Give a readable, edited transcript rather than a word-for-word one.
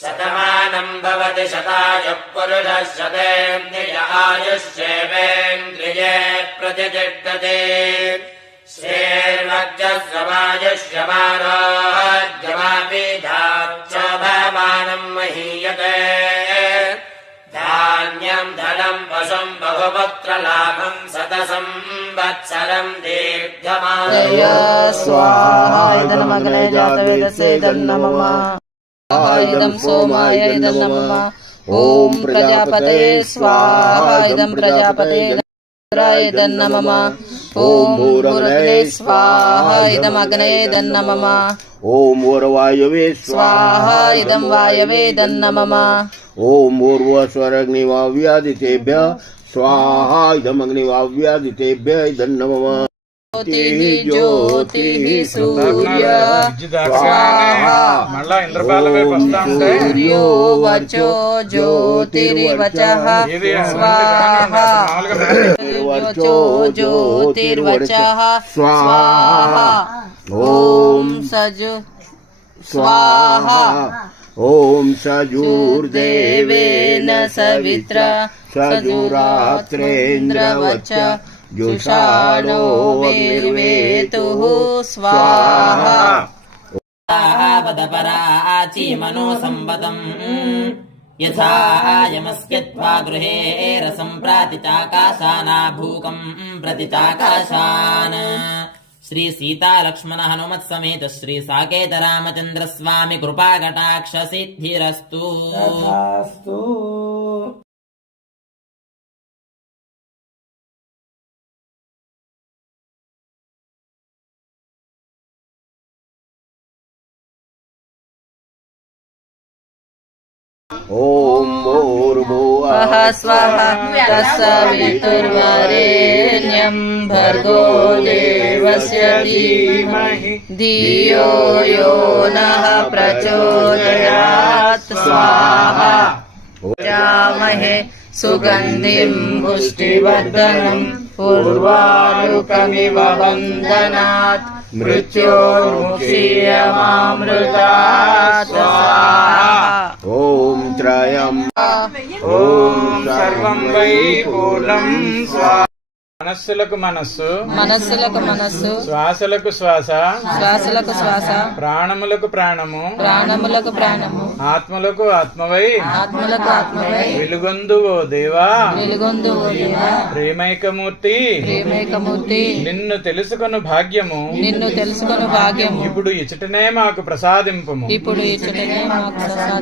शतमानं भवति शतायुः पुरुषः शतेन्द्रिय आयुष्येवेन्द्रिये प्रतिष्ठते श्रेर्वज्रस्रवायुष्यमारोग्यमापिधाक्षोभमानं महीयते धान्यं धनं वशं बहुपुत्रलाभं शतसंवत्सरं दीर्घमायु स्वाहा इदमग्ने जातवेदसे तन्नमः इदं सोमाय इदं नमः ॐ प्रजापते स्वाहा इदं प्रजापते इदं नमः ॐ भूरग्ने स्वाहा इदमग्ने इदं नमः ॐ भूर्वायवे स्वाहा इदं वायवे इदं नमः ॐ भूर्वस्वरग्निवाव्यादितेभ्यः स्वाहा इदमग्निवाव्यादितेभ्य इदं नमः ज्योतिः सूर्य स्वाहा सूर्यो वचो ज्योतिर्वचः स्वाहा वचो ज्योतिर्वचः स्वाहा ॐ सजु स्वाहा ॐ सजूर्देवेन सवित्रा सजुरात्रेन्द्रवच जुषाणो वेतुः स्वाहा वदपराचीमनो संवदम् यथा यमस्य त्वा गृहे रसं प्रातिचाकाशाना भूकं प्रतिचाकाशान् श्री सीता लक्ष्मण हनुमत् समेत श्री साकेत रामचंद्र स्वामी कृपा कटाक्ष सिद्धिरस्तु। ॐ भूर्भुवः स्वः तत्सवितुर्वरेण्यं भर्गो देवस्य धीमहि धियो यो नः प्रचोदयात् स्वाहा जामहे सुगन्धिं पुष्टिवर्धनं उर्वारुकमिव वन्दनात् मृत्योर्मुक्षीयमामृतात् स्वाहा ॐ त्रयम् ॐ सर्वं वै पूर्णं स्वाहा మనస్సులకు మనస్సు మనస్సులకు మనస్సు శ్వాసలకు శ్వాస శ్వాసలకు శ్వాస ప్రాణములకు ప్రాణము ప్రాణములకు ప్రాణము ఆత్మలకు ఆత్మవై ఆత్మలకు ఆత్మవై వెలుగొందు ఓ దేవా వెలుగొందు ఓ దేవా ప్రేమైకమూర్తి ప్రేమైకమూర్తి నిన్ను తెలుసుకొను భాగ్యము నిన్ను తెలుసుకొను భాగ్యము ఇప్పుడు ఇచ్చటనే మాకు ప్రసాదింపము ఇప్పుడు ఇచ్చటనే మాకు ప్రసాదం